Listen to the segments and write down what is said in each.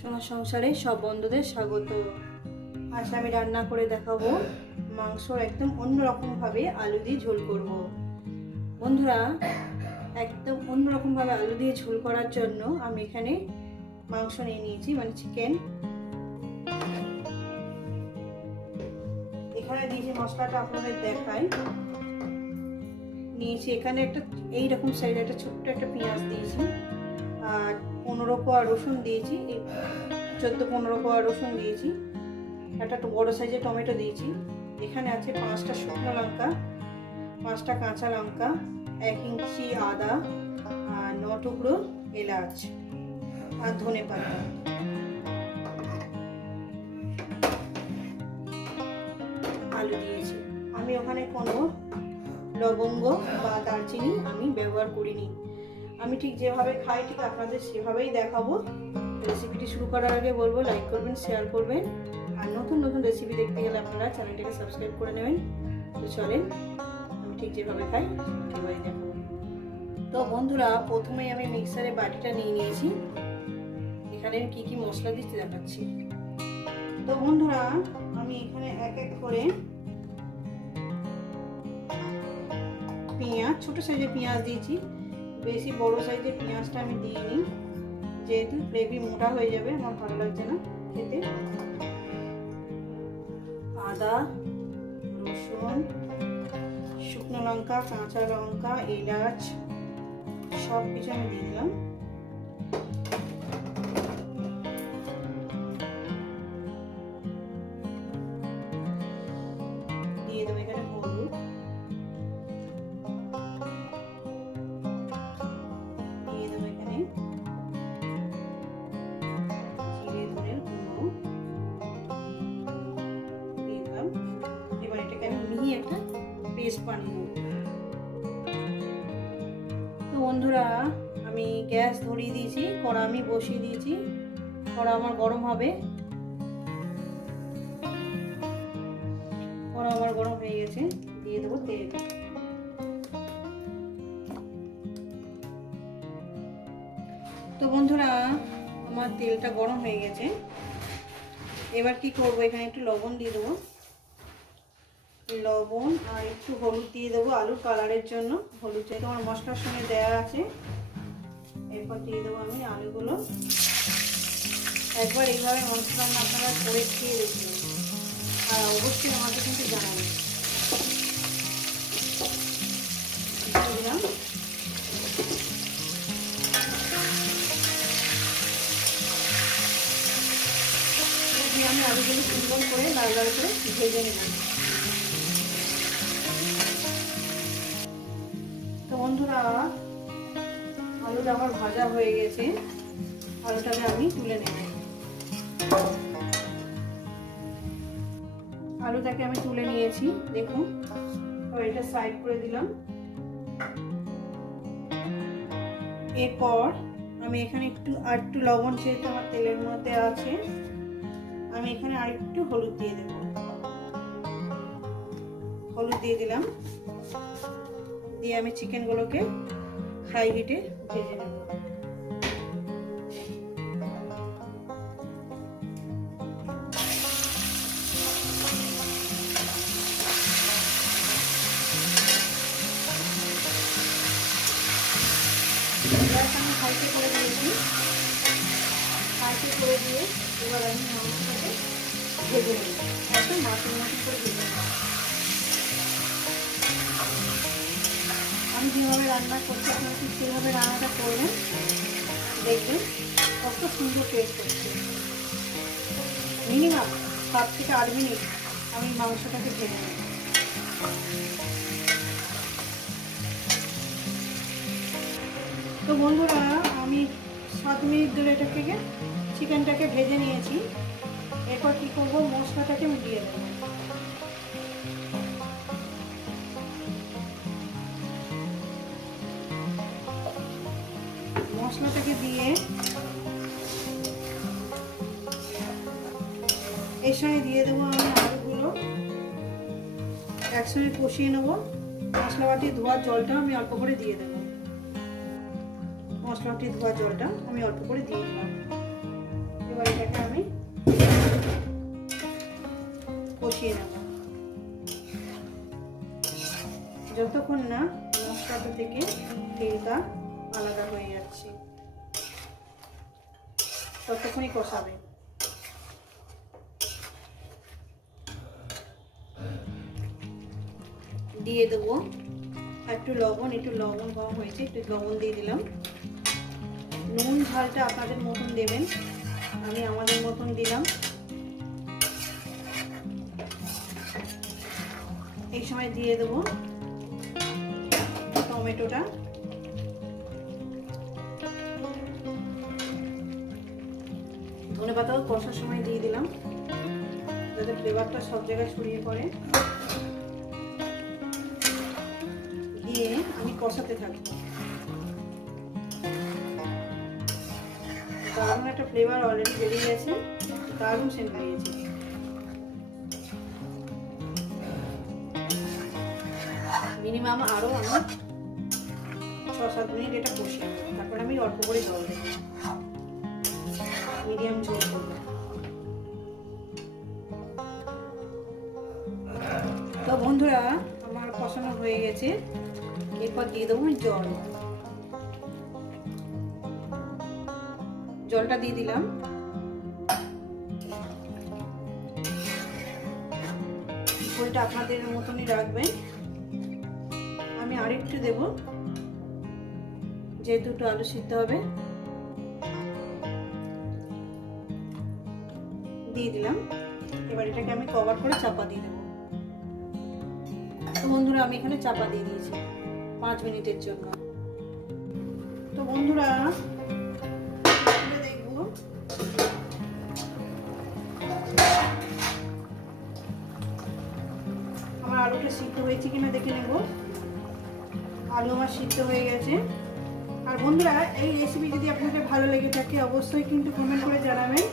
সোনার সংসারে সব বন্ধুদের স্বাগত। আজ আমি রান্না করে দেখাবো মাংস একদম অন্যরকমভাবে আলু দিয়ে ঝোল করব। বন্ধুরা, একদম অন্যরকমভাবে আলু দিয়ে ঝোল করার জন্য আমি এখানে মাংস নিয়ে নিয়েছি মানে চিকেন এখানে দিয়েছি মশলাটা আপনাদের দেখাই, নিয়েছি এখানে একটা, এইরকম সাইজে একটা ছোট্ট একটা পেঁয়াজ দিয়েছি। পনেরো কোয়া রসুন দিয়েছি চোদ্দ পনেরো কোয়া রসুন দিয়েছি। একটা বড়ো সাইজের টমেটো দিয়েছি। এখানে আছে পাঁচটা শুকনো লঙ্কা, পাঁচটা কাঁচা লঙ্কা, এক ইঞ্চি আদা, আর ন টুকরো এলাচ, আর ধনে পাতা। আলু দিয়েছি। আমি ওখানে কোনো লবঙ্গ বা দারচিনি আমি ব্যবহার করিনি। আমি ঠিক যেভাবে খাই, ঠিক আপনাদের সেভাবেই দেখাবো। রেসিপিটি শুরু করার আগে বলব লাইক করবেন শেয়ার করবেন। আর নতুন নতুন রেসিপি দেখতে গেলে আপনারা চ্যানেলটাকে সাবস্ক্রাইব করে নেবেন। তো চলেন, আমি ঠিক যেভাবে খাই, সেভাবেই দেখাবো। তো বন্ধুরা, প্রথমেই আমি মিক্সারে বাটিটা নিয়ে নিয়েছি। এখানে আমি কী কী মশলা দিতে দেখাচ্ছি। তো বন্ধুরা, আমি এখানে এক এক করে পেঁয়াজ, ছোটো সাইজের পেঁয়াজ দিয়েছি। বেশি বড় সাইজের পেঁয়াজটা আমি দিয়ে নিই যেহেতু গ্রেভি মোটা হয়ে যাবে, আমার ভালো লাগছে না খেতে। আদা, রসুন, শুকনো লঙ্কা, কাঁচা লঙ্কা, এলাচ সব কিছু আমি দিয়ে দিলাম। বানিয়ে তো বন্ধুরা, আমি গ্যাস ধরিয়ে দিয়েছি, কড়া আমি বসিয়ে দিয়েছি, কড়া আমার গরম হবে। কড়া আমার গরম হয়ে গেছে, দিয়ে দেবো তেল। তো বন্ধুরা, আমার তেলটা গরম হয়ে গেছে। এবার কি করব, এখানে একটু লবণ দিয়ে দেবো। লবণ আর একটু হলুদ দিয়ে দেবো আলুর কালারের জন্য। হলুদ যেহেতু আমার মশলার সঙ্গে দেওয়া আছে, এরপর দিয়ে দেবো আমি আলুগুলো। একবার এইভাবে মাংস রান্না আপনারা করে খেয়ে দেখবেন আর অবশ্যই আমাকে কিন্তু জানাবেন। আমি আলুগুলো সুন্দর করে লাল লাল করে ভেজে নিলাম আলুটা আমার ভাজা হয়ে গেছে। আলুটাকে আমি তুলে নেব। আলুটাকে আমি তুলে নিয়েছি, দেখুন। এটা সাইড করে দিলাম। এরপর আমি এখানে একটু, আর একটু লবণ যেহেতু আমার তেলের মধ্যে আছে, আমি এখানে আর একটু হলুদ দিয়ে দেব। হলুদ দিয়ে দিলাম। দিয়ে আমি চিকেনগুলোকে হাই হিটে ভেজে নেব। এবার আমি মাংসটাকে ভেজে নেব। একদম মাছের করে ভেজে আমি যেভাবে রান্না করছি, আপনারা ঠিক সেভাবে রান্নাটা করবেন, দেখবেন কত সুন্দর টেস্ট হচ্ছে। মিনিমাম সাত থেকে আট মিনিট আমি মাংসটাকে ভেজে নেব। তো বন্ধুরা, আমি সাত মিনিট ধরে এটাকে চিকেনটাকে ভেজে নিয়েছি। এরপর কী করব? মশলাটাকে দিয়ে দেবো। এর সঙ্গে দিয়ে দেবো আমি আলুগুলো। একসঙ্গে কষিয়ে নেব। মশলা বাটি ধোয়ার জলটা আমি অল্প করে দিয়ে দেবো। মশলাটি ধোয়া জলটা আমি অল্প করে দিয়ে দিলাম। এবার এটাকে আমি কষিয়ে নেব। যতক্ষণ না মশলাটা থেকে তেলটা আলাদা হয়ে যাচ্ছে, ততক্ষণই কষাবে। দিয়ে দেবো। একটু লবণ একটু লবণ কম হয়েছে, একটু লবণ দিয়ে দিলাম। নুন ঝালটা আপনাদের মতন দেবেন। আমি আমাদের মতন দিলাম। এই সময় দিয়ে দেবো টমেটোটা। ধনে পাতাও কষার সময় দিয়ে দিলাম। যাতে ফ্লেভারটা সব জায়গায় ছড়িয়ে পড়ে। কষাতে থাকি। দারুণ একটা ফ্লেভার অলরেডি বেরিয়ে গেছে, দারুণ সেন্ট বেরিয়েছে মিনিমাম আরও আমি ছ সাত মিনিট এটা নেব। তারপর আমি অল্প করে জল দেবো। মিডিয়াম ঝোল করব তো বন্ধুরা, আমার কষানো হয়ে গেছে। এরপর দিয়ে দেবো জল জলটা দিয়ে দিলাম ঝোলটা আপনাদের মতনই রাখবেন। আমি আরেকটু দেব। যেহেতু একটু আলু সিদ্ধ হবে। দিয়ে দিলাম। এবার এটাকে আমি কভার করে চাপা দিয়ে দেবো। তো বন্ধুরা, আমি এখানে চাপা দিয়ে দিয়েছি। পাঁচ মিনিটের জন্য। তো বন্ধুরা আমার হয়েছে দেখে আমার সিদ্ধ হয়ে গেছে। আর বন্ধুরা, এই রেসিপি যদি ভালো লেগে থাকে, অবশ্যই কিন্তু করে জানাবেন।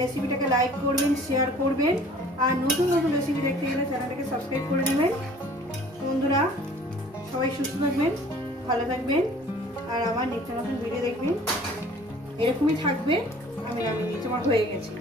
রেসিপিটাকে লাইক করবেন শেয়ার করবেন। আর নতুন নতুন রেসিপি দেখতে গেলে চ্যানেলটাকে সাবস্ক্রাইব করে সুস্থ থাকবেন, ভালো থাকবেন, আর আমার নিত্য নতুন ভিডিও দেখবেন, এরকমই থাকবে, আমি আমি, তোমার হয়ে গেছি।